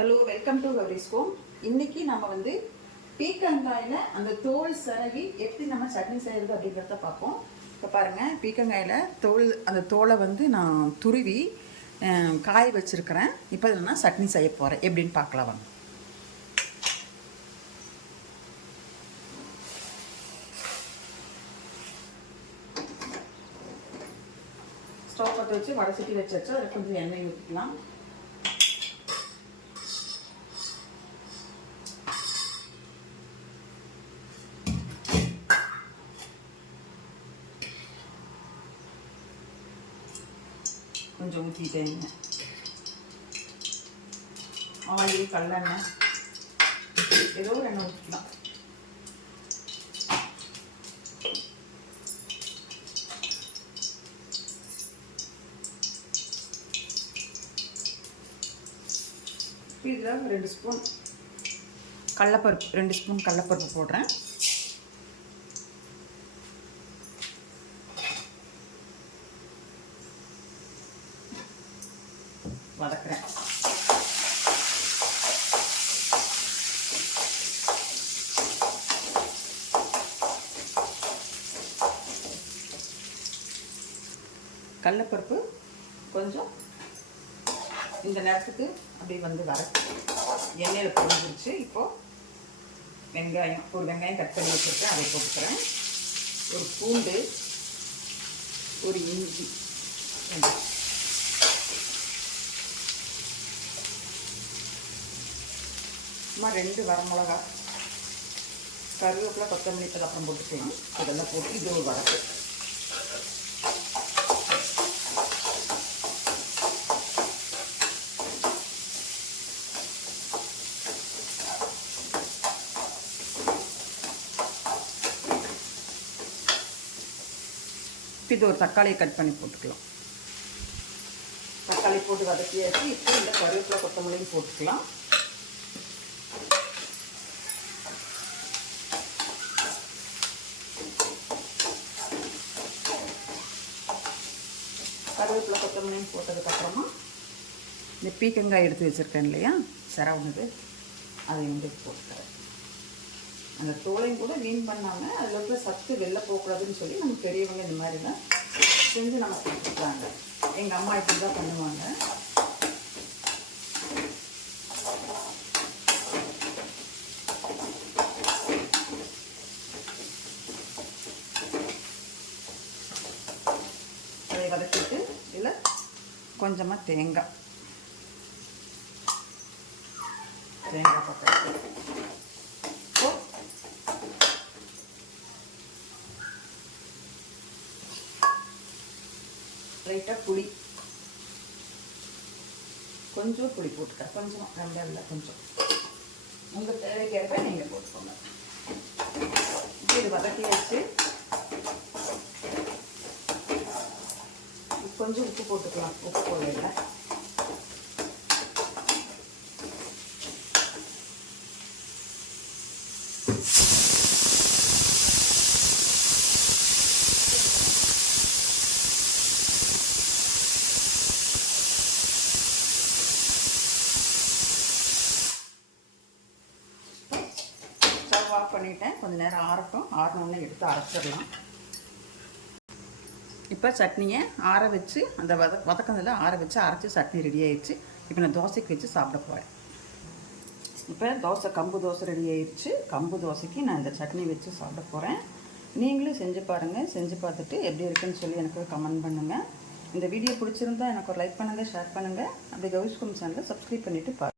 Hello welcome to Gauri's home இன்னைக்கு நம்ம வந்து பீக்கங்காயில் அந்த தோல் சரவி எப்படி நம்ம சட்னி செய்கிறது அப்படிங்கிறத பார்ப்போம். இப்போ பாருங்கள் பீக்கங்காயில் தோல் அந்த தோலை வந்து நான் துருவி காய வச்சுருக்கிறேன். இப்போ இதில் நான் சட்னி செய்ய போகிறேன் எப்படின்னு பார்க்கலாம் வாங்க. ஸ்டவ் பற்ற வச்சு வடை சட்டி வச்சாச்சு. அதில் கொஞ்சம் எண்ணெய் ஊற்றிக்கலாம் கொஞ்சம் ஊற்றிட்டேங்க ஆயில் கல்லெண்ணெய் ஏதோ ஒரு எண்ணெய் ஊற்றிக்கலாம் இதில் ரெண்டு ஸ்பூன் கடலப்பருப்பு ரெண்டு ஸ்பூன் கடலப்பருப்பு போடுறேன். வதக்குறேன். கடலப்பருப்பு கொஞ்சம் இந்த நேரத்துக்கு அப்படியே வந்து வர எண்ணெயில் பொரிஞ்சிருச்சு இப்போது வெங்காயம் ஒரு வெங்காயம் கட் பண்ணி வச்சுருக்கேன். அதை போட்டுக்கிறேன். ஒரு பூண்டு ஒரு இஞ்சி சும்மா ரெண்டு வரமிளகா கருவேப்பிலை கொத்தமல்லி தலை அப்புறம் போட்டுக்கலாம் இதெல்லாம் போட்டு இது ஒரு வடக்கு. இது ஒரு தக்காளியை கட் பண்ணி போட்டுக்கலாம். தக்காளி போட்டு வதக்கியாச்சு. இப்போ இந்த கருவேப்பிலை கொத்தமல்லியும் போட்டுக்கலாம். கருவேப்பிலை கொத்தமல்லியும் போட்டதுக்கப்புறமா இந்த பீக்கங்காய் எடுத்து வச்சுருக்கேன் இல்லையா? சரவணது அதை வந்து போட்டுக்கிறேன். அந்த தோலையும் கூட வீண் பண்ணாமல் அதில் உள்ள சத்து வெளில போகக்கூடாதுன்னு சொல்லி நம்ம பெரியவங்க இந்த மாதிரி தான் செஞ்சு நம்ம கொடுத்துருக்காங்க எங்கள் அம்மா இப்படி தான் பண்ணுவாங்க அதை வதக்கிட்டு இதில் கொஞ்சமாக தேங்காய். தேங்காய் போட்டு லைட்டாக புளி. கொஞ்சம் புளி போட்டுக்க. கொஞ்சம். ரொம்ப இல்லை கொஞ்சம். உங்கள் தேவைக்கேற்ப நீங்கள் போட்டுக்கோங்க. இது வதக்கி வச்சு கொஞ்சம் உப்பு போட்டுக்கலாம் உப்பு போடல. ஆஃப் பண்ணிட்டேன். கொஞ்ச நேரம் ஆறட்டும். ஆறினோடனே எடுத்து அரைச்சிடலாம். இப்போ சட்னியை ஆற வச்சு அந்த வத வதக்கத்தில் ஆற வச்சு அரைச்சி சட்னி ரெடி ஆயிடுச்சு. இப்போ நான் தோசைக்கு வச்சு சாப்பிட போகிறேன் இப்போ தோசை கம்பு தோசை ரெடி ஆயிடுச்சு. கம்பு தோசைக்கு நான் இந்த சட்னி வச்சு சாப்பிட போகிறேன் நீங்களும் செஞ்சு பாருங்கள் செஞ்சு பார்த்துட்டு எப்படி இருக்குன்னு சொல்லி எனக்கு கமெண்ட் பண்ணுங்கள் இந்த வீடியோ பிடிச்சிருந்தா எனக்கு ஒரு லைக் பண்ணுங்கள் ஷேர் பண்ணுங்கள் அப்படி கௌஸ்கும் சேனலை சப்ஸ்கிரைப் பண்ணிவிட்டு பாருங்கள்